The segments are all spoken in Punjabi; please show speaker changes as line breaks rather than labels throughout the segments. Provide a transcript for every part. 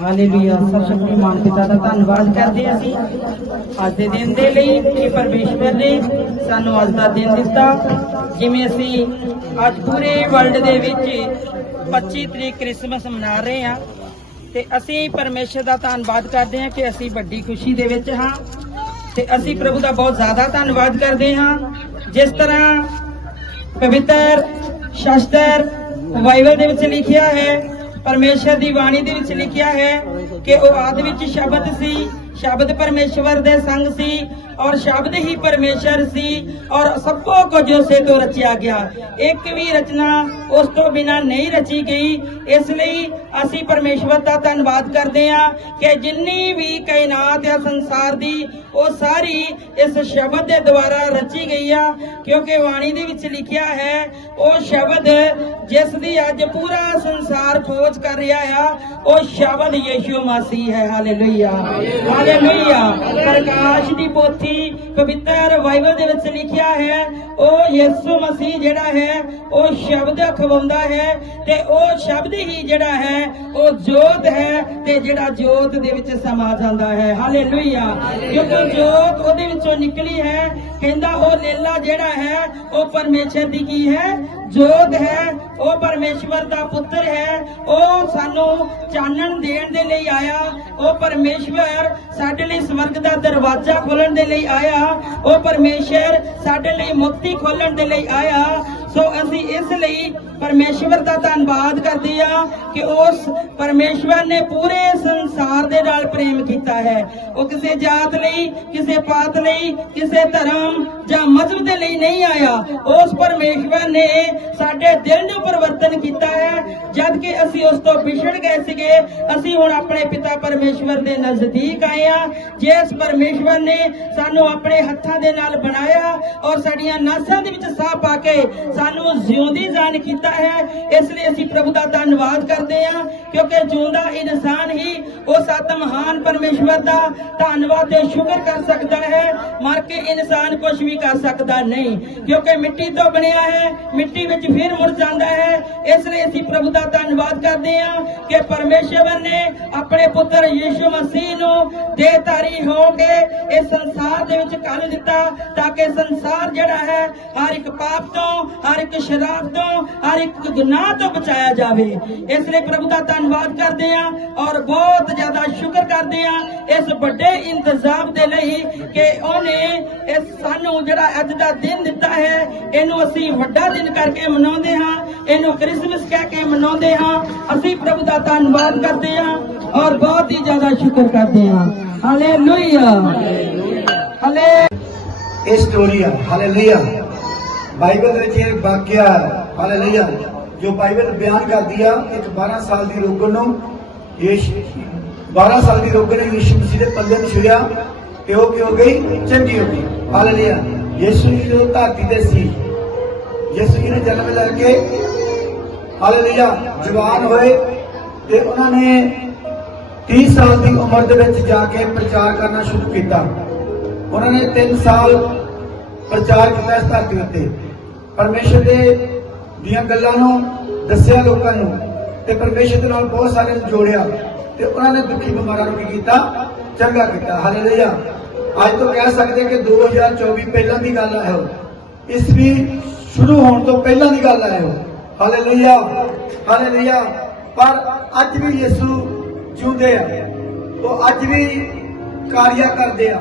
ਹਾਲੇਲੂਇਆ। ਸਰਬਸ਼ਕਤੀਮਾਨ ਪਿਤਾ ਦਾ ਧੰਨਵਾਦ ਕਰਦੇ ਹਾਂ ਅਸੀਂ। ਅੱਜ ਦੇ ਦਿਨ ਦੇ ਲਈ ਕਿ ਪਰਮੇਸ਼ਵਰ ਨੇ ਸਾਨੂੰ ਅੱਜ ਦਾ ਦਿਨ ਦਿੱਤਾ। ਜਿਵੇਂ ਅਸੀਂ ਅੱਜ ਪੂਰੇ ਵਰਲਡ ਦੇ ਵਿੱਚ 25 ਤਰੀਕ ਕ੍ਰਿਸਮਸ ਮਨਾ ਰਹੇ ਹਾਂ। ਤੇ ਅਸੀਂ ਪਰਮੇਸ਼ਰ ਦਾ ਧੰਨਵਾਦ ਕਰਦੇ ਹਾਂ ਕਿ ਅਸੀਂ ਵੱਡੀ ਖੁਸ਼ੀ ਦੇ ਵਿੱਚ ਹਾਂ। ਤੇ ਅਸੀਂ ਪ੍ਰਭੂ ਦਾ ਬਹੁਤ ਜ਼ਿਆਦਾ ਧੰਨਵਾਦ ਕਰਦੇ ਹਾਂ। ਜਿਸ ਤਰ੍ਹਾਂ ਪਵਿੱਤਰ ਸ਼ਾਸਤਰ ਬਾਈਬਲ ਦੇ ਵਿੱਚ ਲਿਖਿਆ ਹੈ, ਪਰਮੇਸ਼ਰ ਦੀ ਬਾਣੀ ਦੇ ਵਿੱਚ ਲਿਖਿਆ ਹੈ ਕਿ ਉਹ ਆਦ ਵਿੱਚ ਸ਼ਬਦ ਸੀ, ਸ਼ਬਦ ਪਰਮੇਸ਼ਵਰ ਦੇ ਸੰਗ ਸੀ ਔਰ ਸ਼ਬਦ ਹੀ ਪਰਮੇਸ਼ਰ ਸੀ ਔਰ ਸਭੋ ਕੁਝ ਉਸੇ ਤੋਂ ਰਚਿਆ ਗਿਆ। ਇੱਕ ਵੀ ਰਚਨਾ ਉਸ ਤੋਂ ਬਿਨਾ ਨਹੀਂ ਰਚੀ ਗਈ। ਇਸ ਲਈ ਅਸੀਂ ਪਰਮੇਸ਼ਵਰ ਦਾ ਧੰਨਵਾਦ ਕਰਦੇ ਹਾਂ ਕਿ ਜਿੰਨੀ ਵੀ ਕਾਇਨਾਤ ਹੈ ਸੰਸਾਰ ਦੀ ਉਹ ਸਾਰੀ ਇਸ ਸ਼ਬਦ ਦੇ ਦੁਆਰਾ ਰਚੀ ਗਈ ਆ, ਕਿਉਂਕਿ ਬਾਣੀ ਦੇ ਵਿੱਚ ਲਿਖਿਆ ਹੈ, ਉਹ ਸ਼ਬਦ ਜਿਸ ਦੀ ਅੱਜ ਪੂਰਾ ਸੰਸਾਰ ਖੋਜ ਕਰ ਰਿਹਾ ਆ, ਉਹ ਸ਼ਬਦ ਯੀਸ਼ੂ ਮਸੀਹ ਹੈ। ਹਾਲੇਲੂਇਆ। ਹਾਲੇਲੂਇਆ। ਪ੍ਰਕਾਸ਼ ਦੀ ਪੋਥੀ ਪਵਿੱਤਰ ਬਾਈਬਲ ਦੇ ਵਿੱਚ ਲਿਖਿਆ ਹੈ, ਉਹ ਯੀਸ਼ੂ ਮਸੀਹ ਜਿਹੜਾ ਹੈ, ਉਹ ਸ਼ਬਦ ਖਵਾਉਂਦਾ ਹੈ ਤੇ ਉਹ ਸ਼ਬਦ ਹੀ ਜਿਹੜਾ ਹੈ, ਉਹ ਜੋਤ ਹੈ ਤੇ ਜਿਹੜਾ ਜੋਤ ਦੇ ਵਿੱਚ ਸਮਾ ਜਾਂਦਾ ਹੈ। ਹਾਲੇਲੂਇਆ। ਕਿਉਂਕਿ ਜੋਤ ਉਹਦੇ ਵਿੱਚੋਂ ਨਿਕਲੀ ਹੈ, ਕਹਿੰਦਾ ਉਹ ਲੀਲਾ ਜਿਹੜਾ ਹੈ, ਉਹ ਪਰਮੇਸ਼ਰ ਦੀ ਕੀ ਹੈ? ਜੋਤ ਹੈ। ਉਹ ਪਰਮੇਸ਼ਵਰ ਦਾ ਪੁੱਤਰ ਹੈ। ਉਹ ਸਾਨੂੰ ਚਾਨਣ ਦੇਣ ਦੇ ਲਈ ਆਇਆ। ਉਹ ਪਰਮੇਸ਼ਵਰ ਸਾਡੇ ਲਈ ਸਵਰਗ ਦਾ ਦਰਵਾਜ਼ਾ ਖੋਲਣ ਦੇ ਲਈ ਆਇਆ। ਉਹ ਪਰਮੇਸ਼ਰ ਸਾਡੇ ਲਈ ਮੁਕਤੀ ਖੋਲਣ ਦੇ ਲਈ ਆਇਆ। ਸੋ ਅਸੀਂ ਇਸ ਲਈ ਪਰਮੇਸ਼ਵਰ ਦਾ ਧੰਨਵਾਦ ਕਰਦੀ ਆ ਕਿ ਉਸ ਪਰਮੇਸ਼ਵਰ ਨੇ ਪੂਰੇ ਸੰਸਾਰ ਦੇ ਨਾਲ ਪ੍ਰੇਮ ਕੀਤਾ ਹੈ। ਉਹ ਕਿਸੇ ਜਾਤ ਲਈ, ਕਿਸੇ ਪਾਤ ਲਈ, ਕਿਸੇ ਧਰਮ ਜਾਂ ਮਜ਼ਹਬ ਦੇ ਲਈ ਨਹੀਂ ਆਇਆ। ਉਸ ਪਰਮੇਸ਼ਵਰ ਨੇ ਸਾਡੇ ਦਿਲ ਨੂੰ ਪਰਿਵਰਤਨ ਕੀਤਾ ਹੈ। ਜਦ ਕਿ ਅਸੀਂ ਉਸ ਤੋਂ ਵਿਛੜ ਗਏ ਸੀਗੇ, ਅਸੀਂ ਹੁਣ ਆਪਣੇ ਪਿਤਾ ਪਰਮੇਸ਼ਵਰ ਦੇ ਨਜ਼ਦੀਕ ਆਏ ਆ। ਜਿਸ ਪਰਮੇਸ਼ਵਰ ਨੇ ਸਾਨੂੰ ਆਪਣੇ ਹੱਥਾਂ ਦੇ ਨਾਲ ਬਣਾਇਆ ਔਰ ਸਾਡੀਆਂ ਨਾਸਾਂ ਦੇ ਵਿੱਚ ਸਾਹ ਪਾ ਕੇ ਸਾਨੂੰ ਜਿਉਂਦੀ ਜਾਨ ਕੀਤਾ ਹੈ। ਇਸ ਲਈ ਅਸੀਂ ਪ੍ਰਭੂ ਦਾ ਧੰਨਵਾਦ ਕਰਦੇ ਹਾਂ, ਕਿਉਂਕਿ ਜਿਉਂਦਾ ਇਨਸਾਨ ਹੀ ਉਸ ਆਤਮ ਮਹਾਨ ਪਰਮੇਸ਼ਵਰ ਦਾ ਧੰਨਵਾਦ ਤੇ ਸ਼ੁਕਰ ਕਰ ਸਕਦਾ ਹੈ। ਮਰ ਕੇ ਇਨਸਾਨ ਕੁਝ ਵੀ ਕਰ ਸਕਦਾ ਨਹੀਂ, ਕਿਉਂਕਿ ਮਿੱਟੀ ਤੋਂ ਬਣਿਆ ਹੈ, ਮਿੱਟੀ ਵਿੱਚ ਫਿਰ ਮੁੜ ਜਾਂਦਾ ਹੈ। ਇਸ ਲਈ ਅਸੀਂ ਪ੍ਰਭੂ ਦਾ ਧੰਨਵਾਦ ਕਰਦੇ ਹਾਂ ਕਿ ਪਰਮੇਸ਼ਵਰ ਨੇ ਆਪਣੇ ਪੁੱਤਰ ਯੀਸ਼ੂ ਮਸੀਹ ਨੂੰ ਦੇਹਧਾਰੀ ਹੋ ਕੇ ਇਸ ਸੰਸਾਰ ਦੇ ਵਿੱਚ ਕੱਲ ਦਿੱਤਾ, ਤਾਂ ਕਿ ਸੰਸਾਰ ਜਿਹੜਾ ਹੈ, ਹਰ ਇੱਕ ਪਾਪ ਤੋਂ, ਹਰ ਇੱਕ ਸ਼ਰਾਬ ਤੋਂ ਹਰ ਇੱਕ ਗੁਨਾਹ ਤੋਂ ਬਚਾਇਆ ਜਾਵੇ। ਇਸ ਲਈ ਪ੍ਰਭੂ ਦਾ ਧੰਨਵਾਦ ਕਰਦੇ ਹਾਂ ਔਰ ਬਹੁਤ ਜ਼ਿਆਦਾ ਸ਼ੁਕਰ ਕਰਦੇ ਹਾਂ ਇਸ ਵੱਡੇ ਇੰਤਜ਼ਾਮ ਦੇ ਲਈ ਕਿ ਉਹਨੇ ਇਸ ਸਾਨੂੰ ਜਿਹੜਾ ਅੱਜ ਦਾ ਦਿਨ ਦਿੱਤਾ ਹੈ, ਇਹਨੂੰ ਅਸੀਂ ਵੱਡਾ ਦਿਨ ਕਰਕੇ ਮਨਾਉਂਦੇ ਹਾਂ, ਇਹਨੂੰ ਕ੍ਰਿਸਮਸ ਕਹਿ ਕੇ ਮਨਾਉਂਦੇ ਹਾਂ। ਅਸੀਂ ਪ੍ਰਭੂ ਦਾ ਧੰਨਵਾਦ ਕਰਦੇ ਹਾਂ ਔਰ ਬਹੁਤ ਹੀ ਜ਼ਿਆਦਾ ਸ਼ੁਕਰ ਕਰਦੇ ਹਾਂ। ਹਾਲੇਲੂਇਆ ਹਾਲੇ
ਇਹ ਸਟੋਰੀ ਆ। ਹਾਲੇਲੂਇਆ ਬਾਈਬਲ ਵਿੱਚ ਇਹ ਵਾਕਿਆ ਹਾਲੇਲੂਇਆ। ਜੋ ਬਾਈਬਲ ਬਿਆਨ ਕਰਦੀ ਆ ਇੱਕ 12 ਸਾਲ ਦੀ ਰੋਗਣ ਨੂੰ ਯੇਸ਼ 12 ਸਾਲ ਦੀ ਰੋਗਣ ਨੇ ਯੀਸ਼ੂ ਮਸੀਹ ਦੇ ਪੱਲੇ ਨੂੰ ਛੁਇਆ ਤੇ ਉਹ ਕੀ ਹੋ ਗਈ? ਚੰਗੀ ਹੋ ਗਈ। ਹਾਲੇਲੂਇਆ। ਯੀਸ਼ੂ ਜੀ ਜਦੋਂ ਧਰਤੀ ਤੇ ਸੀ, ਯੀਸ਼ੂ ਜੀ ਨੇ ਜਨਮ ਲੈ ਕੇ, ਹਾਲੇਲੂਇਆ, ਜਵਾਨ ਹੋਏ ਤੇ ਉਹਨਾਂ ਨੇ 30 ਸਾਲ ਦੀ ਉਮਰ ਦੇ ਵਿੱਚ ਜਾ ਕੇ ਪ੍ਰਚਾਰ ਕਰਨਾ ਸ਼ੁਰੂ ਕੀਤਾ। ਉਹਨਾਂ ਨੇ 3 ਸਾਲ ਪ੍ਰਚਾਰ ਕੀਤਾ ਇਸ ਧਰਤੀ ਉੱਤੇ। ਪਰਮੇਸ਼ਰ ਦੇ ਦੀਆਂ ਗੱਲਾਂ ਨੂੰ, ਦੱਸਿਆ ਲੋਕਾਂ ਨੂੰ ਤੇ ਪਰਮੇਸ਼ਰ ਦੇ ਨਾਲ ਬਹੁਤ ਸਾਰਿਆਂ ਨੂੰ ਜੋੜਿਆ ਤੇ ਉਹਨਾਂ ਨੇ ਦੁਖੀ ਬਿਮਾਰਾਂ ਨੂੰ ਕੀ ਕੀਤਾ? ਚੰਗਾ ਕੀਤਾ। ਹਾਲੇਲੂਇਆ ਅੱਜ ਤੋਂ ਕਹਿ ਸਕਦੇ ਕਿ 2024 ਪਹਿਲਾਂ ਦੀ ਗੱਲ ਹੈ ਉਹ ਇਸ ਵੀ ਸ਼ੁਰੂ ਹੋਣ ਤੋਂ ਪਹਿਲਾਂ ਦੀ ਗੱਲ ਹੈ ਉਹ ਹਾਲੇਲੂਇਆ ਹਾਲੇਲੂਇਆ ਪਰ ਅੱਜ ਵੀ ਯਿਸੂ ਜਿਉਂਦੇ ਆ। ਉਹ ਅੱਜ ਵੀ ਕਾਰਿਆ ਕਰਦੇ ਆ।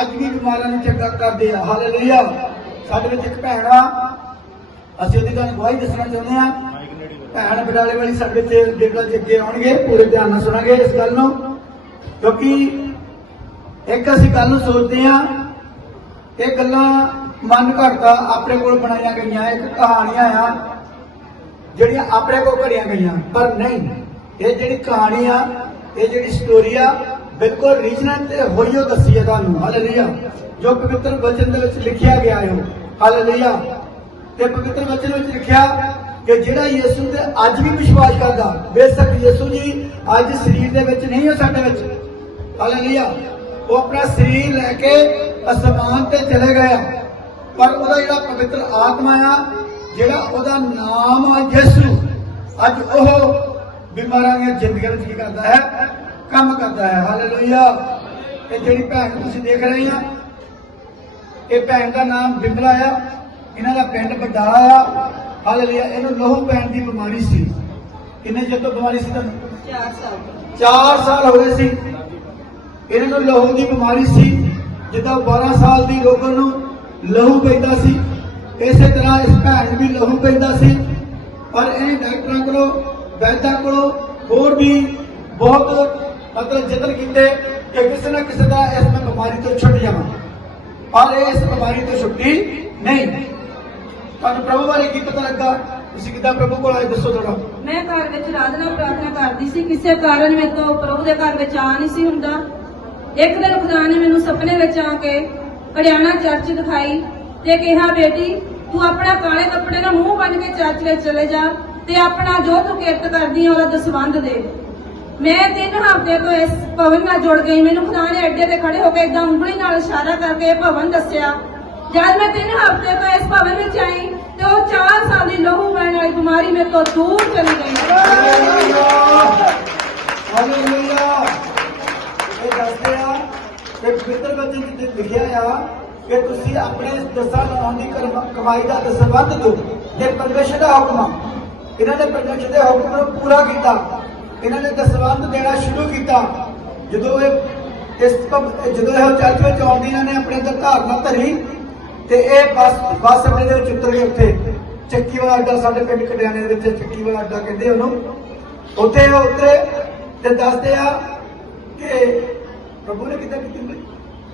ਅੱਜ ਵੀ ਬਿਮਾਰਾਂ ਨੂੰ ਚੰਗਾ ਕਰਦੇ ਆ। ਹਾਲੇਲੂਇਆ ਸਾਡੇ ਵਿੱਚ ਇੱਕ ਭੈਣ ਆ ਅਸੀਂ ਉਹਦੀ ਤੁਹਾਨੂੰ ਗਵਾਹੀ ਦੱਸਣਾ ਚਾਹੁੰਦੇ ਹਾਂ। ਭੈਣ ਬਡਾਲੇ ਵਾਲੀ ਸਾਡੇ ਤੇ ਦੇਖੋ ਜੀ ਅੱਗੇ ਆਉਣਗੇ, ਪੂਰੇ ਧਿਆਨ ਨਾਲ ਸੁਣਾਂਗੇ ਇਸ ਗੱਲ ਨੂੰ। ਕਿਉਂਕਿ ਇੱਕ ਅਸੀਂ ਗੱਲ ਨੂੰ ਸੋਚਦੇ ਹਾਂ, ਇਹ ਗੱਲਾਂ ਮਨ ਘੜਤਾ ਆਪਣੇ ਕੋਲ ਬਣਾਈਆਂ ਗਈਆਂ, ਇੱਕ ਕਹਾਣੀਆਂ ਆ, ਜਿਹੜੀਆਂ ਆਪਣੇ ਕੋਲ ਘੜੀਆਂ ਗਈਆਂ, ਪਰ ਨਹੀਂ। ਇਹ ਜਿਹੜੀ ਕਹਾਣੀ ਆ, ਇਹ ਜਿਹੜੀ ਸਟੋਰੀ ਆ, ਬਿਲਕੁਲ ਰੀਜਨਲ ਤੇ ਹੋਈਓ ਦੱਸੀ ਹੈ ਤੁਹਾਨੂੰ। ਹਾਲੇਲੂਇਆ ਜੋ ਪਵਿੱਤਰ ਵਚਨ ਦੇ ਵਿੱਚ ਲਿਖਿਆ ਗਿਆ ਹੈ ਹਾਲੇਲੂਇਆ ਤੇ ਪਵਿੱਤਰ ਵਚਨ ਵਿੱਚ ਲਿਖਿਆ ਕਿ ਜਿਹੜਾ ਯਿਸੂ ਤੇ ਅੱਜ ਵੀ ਵਿਸ਼ਵਾਸ ਕਰਦਾ, ਬੇਸ਼ੱਕ ਯਿਸੂ ਜੀ ਅੱਜ ਸਰੀਰ ਦੇ ਵਿੱਚ ਨਹੀਂ ਹੈ ਸਾਡੇ ਵਿੱਚ। ਹਾਲੇਲੂਇਆ ਉਹ ਆਪਣਾ ਸਰੀਰ ਲੈ ਕੇ ਅਸਮਾਨ ਤੇ ਚਲੇ ਗਿਆ ਪਰ ਉਹਦਾ ਜਿਹੜਾ ਪਵਿੱਤਰ ਆਤਮਾ ਆ, ਜਿਹੜਾ ਉਹਦਾ ਨਾਮ ਆ ਯਿਸੂ, ਅੱਜ ਉਹ ਬਿਮਾਰਾਂ ਦੀਆਂ ਜ਼ਿੰਦਗੀਆਂ ਵਿੱਚ ਕੀ ਕਰਦਾ ਹੈ? ਕੰਮ ਕਰਦਾ ਹੈ। ਹਾਲੇਲੂਇਆ ਇਹ ਜਿਹੜੀ ਭੈਣ ਤੁਸੀਂ ਦੇਖ ਰਹੇ ਆ, ਇਹ ਭੈਣ ਦਾ ਨਾਮ ਬਿਮਲਾ ਆ। ਇਹਨਾਂ ਦਾ ਪਿੰਡ ਬਡਾਲਾ ਆ। ਹਾਲੇਲੂਇਆ ਇਹਨੂੰ ਲਹੂ ਪੈਣ ਦੀ ਬਿਮਾਰੀ ਸੀ। ਕਿੰਨੇ ਚਿਰ ਤੋਂ ਬਿਮਾਰੀ ਸੀ ਤੁਹਾਨੂੰ?
4 ਸਾਲ
4 ਸਾਲ ਹੋ ਗਏ ਸੀ। ਇਹਨਾਂ ਨੂੰ ਲਹੂ ਦੀ ਬਿਮਾਰੀ ਸੀ। ਜਿੱਦਾਂ 12 ਸਾਲ ਦੀ ਰੋਗਨ ਨੂੰ ਲਹੂ ਪੈਂਦਾ ਸੀ। ਇਸੇ ਤਰ੍ਹਾਂ ਇਸ ਭੈਣ ਵੀ ਲਹੂ ਪੈਂਦਾ ਸੀ। ਪਰ ਇਹ ਡਾਕਟਰਾਂ ਕੋਲੋਂ ਵੈਦਾਂ ਕੋਲੋਂ ਹੋਰ ਵੀ ਬਹੁਤ ਮਤਲਬ ਯਤਨ ਕੀਤੇ ਕਿ ਕਿਸੇ ਨਾ ਕਿਸੇ ਦਾ ਇਸ ਬਿਮਾਰੀ ਤੋਂ ਛੁੱਟ ਜਾਵਾਂ। ਪਰ ਇਸ ਬਿਮਾਰੀ ਤੋਂ ਛੁੱਟੀ ਨਹੀਂ। ਤੁਹਾਨੂੰ ਪ੍ਰਭੂ ਬਾਰੇ ਕੀ ਪਤਾ ਲੱਗਾ? ਤੁਸੀਂ ਕਿੱਦਾਂ ਪ੍ਰਭੂ ਕੋਲ ਆਏ? ਦੱਸੋ ਥੋੜਾ
ਮੈਂ ਘਰ ਵਿੱਚ ਰਾਧਨਾ ਪ੍ਰਾਰਥਨਾ ਕਰਦੀ ਸੀ, ਕਿਸੇ ਕਾਰਨ ਮੇਰੇ ਤੋਂ ਪ੍ਰਭੂ ਦੇ ਘਰ ਵਿੱਚ ਆ ਨਹੀਂ ਸੀ ਹੁੰਦਾ। ਇੱਕ ਦਿਨ ਖੁਦਾ ਨੇ ਮੈਨੂੰ ਸੁਪਨੇ ਵਿੱਚ ਆ ਕੇ ਹਰਿਆਣਾ ਚਰਚ ਦਿਖਾਈ ਤੇ ਕਿਹਾ, ਬੇਟੀ, ਤੂੰ ਆਪਣਾ ਕਾਲੇ ਕੱਪੜੇ ਦਾ ਮੂੰਹ ਬੰਨ ਕੇ ਚਰਚ ਵਿੱਚ ਚਲੇ ਜਾ ਤੇ ਆਪਣਾ ਜੋ ਤੂੰ ਕਿਰਤ ਕਰਦੀ ਆ, ਉਹਦਾ ਦਸਵੰਧ ਦੇ। ਮੈਂ ਤਿੰਨ ਹਫ਼ਤੇ ਤੋਂ ਇਸ ਭਵਨ ਨਾਲ ਜੁੜ ਗਈ। ਮੈਨੂੰ ਖੁਦਾ ਨੇ ਅੱਡੇ ਤੇ ਖੜੇ ਹੋ ਕੇ ਇਦਾਂ ਉਂਗਲੀ ਨਾਲ ਇਸ਼ਾਰਾ ਕਰਕੇ ਇਹ ਭਵਨ ਦੱਸਿਆ। ਜਦ ਮੈਂ ਤਿੰਨ ਹਫ਼ਤੇ ਤੋਂ ਇਸ ਭਵਨ ਵਿੱਚ ਆਈ, ਤੇ ਉਹ 4 ਸਾਲ ਦੀ ਲਹੂ ਬਹਿਣ ਵਾਲੀ ਬਿਮਾਰੀ ਮੇਰੇ ਤੋਂ ਦੂਰ ਚਲੀ ਗਈ।
ਹਾਲੇਲੂਇਆ ਇਹ ਦੱਸਦੇ ਆ ਕਿ ਪਵਿੱਤਰ ਵਚਨ ਵਿੱਚ ਲਿਖਿਆ ਆ ਕਿ ਤੁਸੀਂ ਆਪਣੇ ਦਸਾਂ ਲਾਉਣ ਕਮਾਈ ਦਾ ਦਸਵੰਧ ਦਿਓ। ਇਹ ਪਰਮੇਸ਼ਰ ਦਾ ਹੁਕਮ ਆ, ਇਹਨਾਂ ਨੇ ਪਰਮੇਸ਼ਰ ਦੇ ਹੁਕਮ ਨੂੰ ਪੂਰਾ ਕੀਤਾ। ਇਹਨਾਂ ਨੇ ਦਸਵੰਧ ਦੇਣਾ ਸ਼ੁਰੂ ਕੀਤਾ। ਜਦੋਂ ਇਹ ਇਸ ਜਦੋਂ ਇਹ ਚਰਚ ਵਿੱਚ ਆਉਂਦੀ, ਇਹਨਾਂ ਨੇ ਆਪਣੇ ਅੰਦਰ ਧਾਰਨਾ ਧਰੀ। ਤੇ ਇਹ ਬੱਸ ਬੱਸ ਅੱਡੇ ਦੇ ਵਿੱਚ ਉਤਰ ਉੱਥੇ। ਚੱਕੀ ਵਾਲਾ ਅੱਡਾ ਸਾਡੇ ਪਿੰਡ ਕਟਿਆਣੇ ਦੇ ਵਿੱਚ ਚੱਕੀ ਵਾਲਾ ਅੱਡਾ ਕਹਿੰਦੇ ਉਹਨੂੰ। ਉੱਥੇ ਉਹ ਉਤਰੇ ਤੇ ਦੱਸਦੇ ਆ ਕਿ ਪ੍ਰਭੂ ਨੇ ਕਿਦਾਂ ਕੀਤੀ ਬਈ?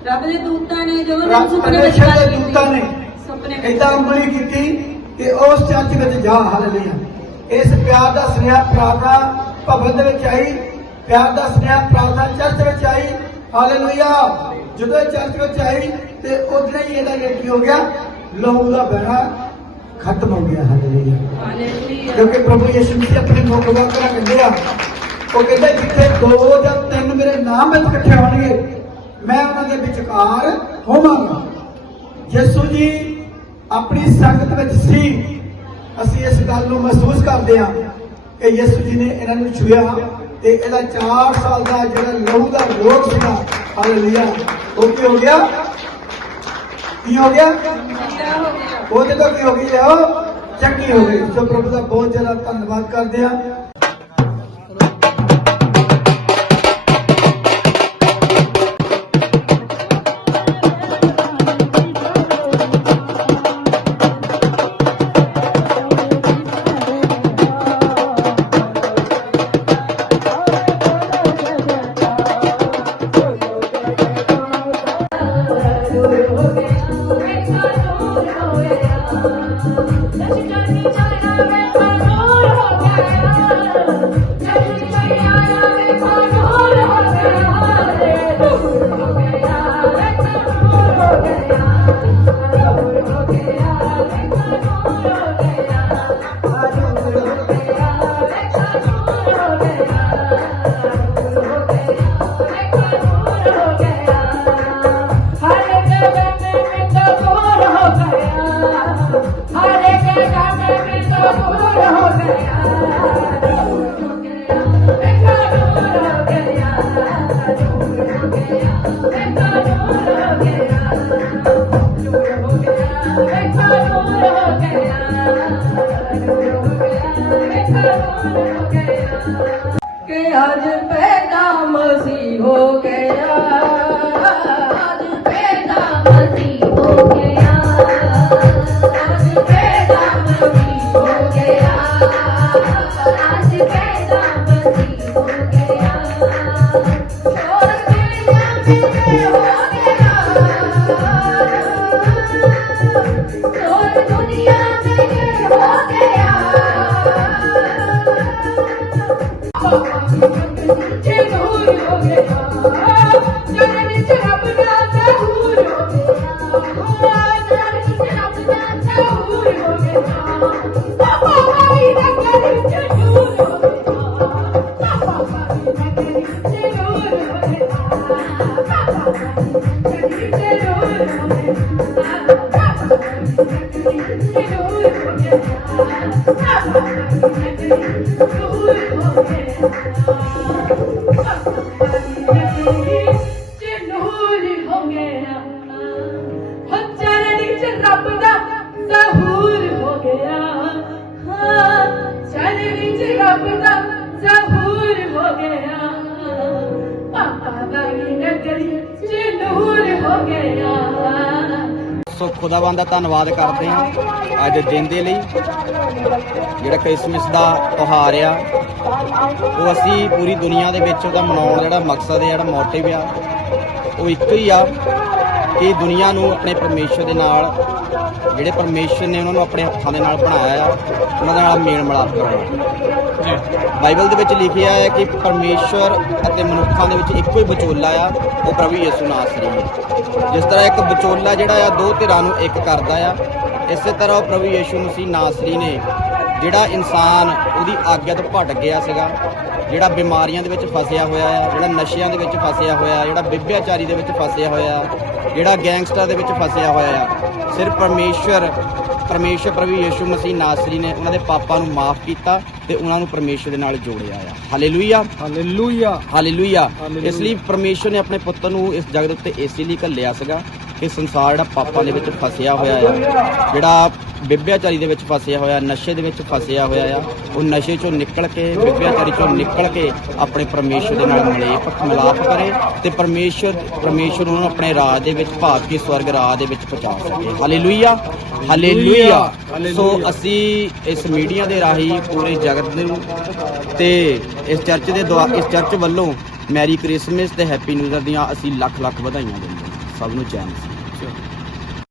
ਰੱਬ ਦੇ ਦੂਤਾਂ ਨੇ ਜਦੋਂ
ਰੱਬ
ਸੁਪਨੇ ਵਿੱਚ ਗੱਲ ਕੀਤੀ
ਦੂਤਾਂ ਨੇ
ਸੁਪਨੇ ਵਿੱਚ
ਏਦਾਂ ਉਂਗਲੀ ਕੀਤੀ ਕਿ ਉਸ ਚਰਚ ਵਿੱਚ ਜਾ ਹਾਲੇਲੂਇਆ। ਇਸ ਪਿਆਰ ਦਾ ਸੁਨੇਹਾ ਪ੍ਰਾਰਥਨਾ ਭਵਨ ਦੇ ਵਿੱਚ ਆਈ ਪਿਆਰ ਦਾ ਸੁਨੇਹਾ ਪ੍ਰਾਰਥਨਾ ਚਰਚ ਵਿੱਚ ਆਈ ਹਾਲੇਲੂਇਆ। ਜਦੋਂ ਇਹ ਚਰਚ ਵਿੱਚ ਆਈ ਤੇ ਉਦੋਂ ਹੀ ਇਹਦਾ ਇਹ ਕੀ ਹੋ ਗਿਆ? ਲਹੂ ਦਾ ਬਹਿਣਾ ਖਤਮ ਹੋ ਗਿਆ ਹਾਲੇਲੂਇਆ
ਹਾਲੇਲੂਇਆ
ਕਿਉਂਕਿ ਪ੍ਰਭੂ ਯਿਸੂ ਮਸੀਹ ਆਪਣੇ ਮੁਖ ਵਾਕਾਂ ਕਹਿੰਦੇ ਆ ਉਹ ਕਹਿੰਦੇ ਜਿੱਥੇ ਦੋ ਜਾਂ ਤਿੰਨ ਮੇਰੇ ਨਾਮ ਵਿੱਚ ਇਕੱਠੇ ਹੋਣਗੇ ਮੈਂ ਉਹਨਾਂ ਦੇ ਵਿਚਕਾਰ ਹੋਵਾਂਗਾ। ਯਿਸੂ ਜੀ ਆਪਣੀ ਸੰਗਤ ਵਿੱਚ ਸੀ। ਅਸੀਂ ਇਸ ਗੱਲ ਨੂੰ ਮਹਿਸੂਸ ਕਰਦੇ ਹਾਂ ਕਿ ਯਿਸੂ ਜੀ ਨੇ ਇਹਨਾਂ ਨੂੰ ਛੂਇਆ ਤੇ ਇਹਦਾ 4 ਸਾਲ ਦਾ ਜਿਹੜਾ ਲਹੂ ਦਾ ਰੋਗ ਸੀਗਾ, ਹਾਲੇਲੂਇਆ, ਉਹ ਕੀ ਹੋ ਗਿਆ? ਕੀ ਹੋ ਗਿਆ? ਉਹਦੇ ਤੋਂ ਕੀ ਹੋ ਗਈ? ਹੈ ਉਹ ਚੰਗੀ ਹੋ ਗਈ। ਸੋ ਪ੍ਰਭੂ ਦਾ ਬਹੁਤ ਜ਼ਿਆਦਾ ਧੰਨਵਾਦ ਕਰਦੇ ਆ
ਰੱਬ ਦਾ ਜ਼ਹੂਰ ਹੋ ਗਿਆ। ਪਾਪਾ ਵਾਲੀ ਨਗਰੀ ਚ ਨੂਰ ਹੋ ਗਿਆ।
ਸੋ ਖੁਦਾਵੰਦ ਦਾ ਧੰਨਵਾਦ ਕਰਦੇ ਹਾਂ। ਅੱਜ ਦਿਨ ਦੇ ਲਈ ਜਿਹੜਾ ਕ੍ਰਿਸਮਸ ਦਾ ਤਿਉਹਾਰ ਆ, ਉਹ ਅਸੀਂ ਪੂਰੀ ਦੁਨੀਆ ਦੇ ਵਿੱਚ ਉਹਦਾ ਮਨਾਉਣ ਦਾ ਜਿਹੜਾ ਮਕਸਦ ਹੈ, ਜਿਹੜਾ ਮੋਟਿਵ ਆ, ਉਹ ਇੱਕੋ ਹੀ ਆ। ਕਿ ਦੁਨੀਆ ਨੂੰ ਆਪਣੇ ਪਰਮੇਸ਼ਰ ਦੇ ਨਾਲ ਜਿਹੜੇ ਪਰਮੇਸ਼ਰ ਨੇ ਉਹਨਾਂ ਨੂੰ ਆਪਣੇ ਹੱਥਾਂ ਦੇ ਨਾਲ ਬਣਾਇਆ ਆ ਉਹਨਾਂ ਦੇ ਨਾਲ ਮੇਲ ਮਿਲਾਪ ਕਰਾਉਣਾ ਬਾਈਬਲ ਦੇ ਵਿੱਚ ਲਿਖਿਆ ਹੈ ਕਿ ਪਰਮੇਸ਼ਰ ਅਤੇ ਮਨੁੱਖਾਂ ਦੇ ਵਿੱਚ ਇੱਕੋ ਹੀ ਵਿਚੋਲਾ ਆ ਉਹ ਪ੍ਰਭੂ ਯਿਸੂ ਨਾਸਰੀ ਹੈ। ਜਿਸ ਤਰ੍ਹਾਂ ਇੱਕ ਵਿਚੋਲਾ ਜਿਹੜਾ ਆ ਦੋ ਧਿਰਾਂ ਨੂੰ ਇੱਕ ਕਰਦਾ ਆ ਇਸੇ ਤਰ੍ਹਾਂ ਉਹ ਪ੍ਰਭੂ ਯਿਸੂ ਮਸੀਹ ਨਾਸਰੀ ਨੇ ਜਿਹੜਾ ਇਨਸਾਨ ਉਹਦੀ ਆਗਿਆ ਤੋਂ ਭਟਕ ਗਿਆ ਸੀਗਾ ਜਿਹੜਾ ਬਿਮਾਰੀਆਂ ਦੇ ਵਿੱਚ ਫਸਿਆ ਹੋਇਆ ਆ ਜਿਹੜਾ ਨਸ਼ਿਆਂ ਦੇ ਵਿੱਚ ਫਸਿਆ ਹੋਇਆ ਆ ਜਿਹੜਾ ਵਿਭਿਆਚਾਰੀ ਦੇ ਵਿੱਚ ਫਸਿਆ ਹੋਇਆ ਆ ਜਿਹੜਾ ਗੈਂਗਸਟਰ ਦੇ ਵਿੱਚ ਫਸਿਆ ਹੋਇਆ ਆ ਸਿਰਫ ਪਰਮੇਸ਼ਰ ਪਰਮੇਸ਼ਰ ਪ੍ਰਭੂ ਯਿਸੂ ਮਸੀਹ ਨਾਸਰੀ ਨੇ ਉਹਨਾਂ ਦੇ ਪਾਪਾਂ ਨੂੰ ਮਾਫ ਕੀਤਾ ਤੇ ਉਹਨਾਂ ਨੂੰ ਪਰਮੇਸ਼ਰ ਦੇ ਨਾਲ ਜੋੜਿਆ ਆ। ਹਾਲੇਲੂਇਆ
ਹਾਲੇਲੂਇਆ
ਹਾਲੇਲੂਇਆ ਇਸ ਲਈ ਪਰਮੇਸ਼ਰ ਨੇ ਆਪਣੇ ਪੁੱਤਰ ਨੂੰ ਇਸ ਜਗਤ ਉੱਤੇ ਇਸੇ ਲਈ ਘੱਲਿਆ ਸੀਗਾ ਕਿ ਸੰਸਾਰ ਜਿਹੜਾ ਪਾਪਾਂ ਦੇ ਵਿੱਚ ਫਸਿਆ ਹੋਇਆ ਆ ਜਿਹੜਾ ਵਿਭਿਆਚਾਰੀ ਦੇ ਵਿੱਚ ਫਸਿਆ ਹੋਇਆ ਨਸ਼ੇ ਦੇ ਵਿੱਚ ਫਸਿਆ ਹੋਇਆ ਆ। ਉਹ ਨਸ਼ੇ ਚੋਂ ਨਿਕਲ ਕੇ ਵਿਭਿਆਚਾਰੀ ਚੋਂ ਨਿਕਲ ਕੇ ਆਪਣੇ ਪਰਮੇਸ਼ਰ ਦੇ ਨਾਲ ਮਿਲੇਪ ਮਿਲਾਪ ਕਰੇ ਤੇ ਪਰਮੇਸ਼ਰ ਪਰਮੇਸ਼ਰ ਨੂੰ ਆਪਣੇ ਰਾਜ ਦੇ ਵਿੱਚ ਭਾਗ ਕੇ ਸਵਰਗ ਰਾਜ ਦੇ ਵਿੱਚ ਪਹੁੰਚਾ ਸਕੇ। ਹਾਲੇਲੂਇਆ ਹਾਲੇਲੂਇਆ ਸੋ ਅਸੀਂ ਇਸ ਮੀਡੀਆ ਦੇ ਰਾਹੀਂ ਪੂਰੇ ਜਗਤ ਨੂੰ ਤੇ ਇਸ ਚਰਚ ਦੇ ਦੁਆ ਇਸ ਚਰਚ ਵੱਲੋਂ ਮੈਰੀ ਕ੍ਰਿਸਮਸ ਤੇ ਹੈਪੀ ਨਿਊ ਈਅਰ ਦੀਆਂ ਅਸੀਂ ਲੱਖ ਲੱਖ ਵਧਾਈਆਂ ਦਿੰਦੇ ਹਾਂ। ਸਭ ਨੂੰ ਚੈਨ ਸੀ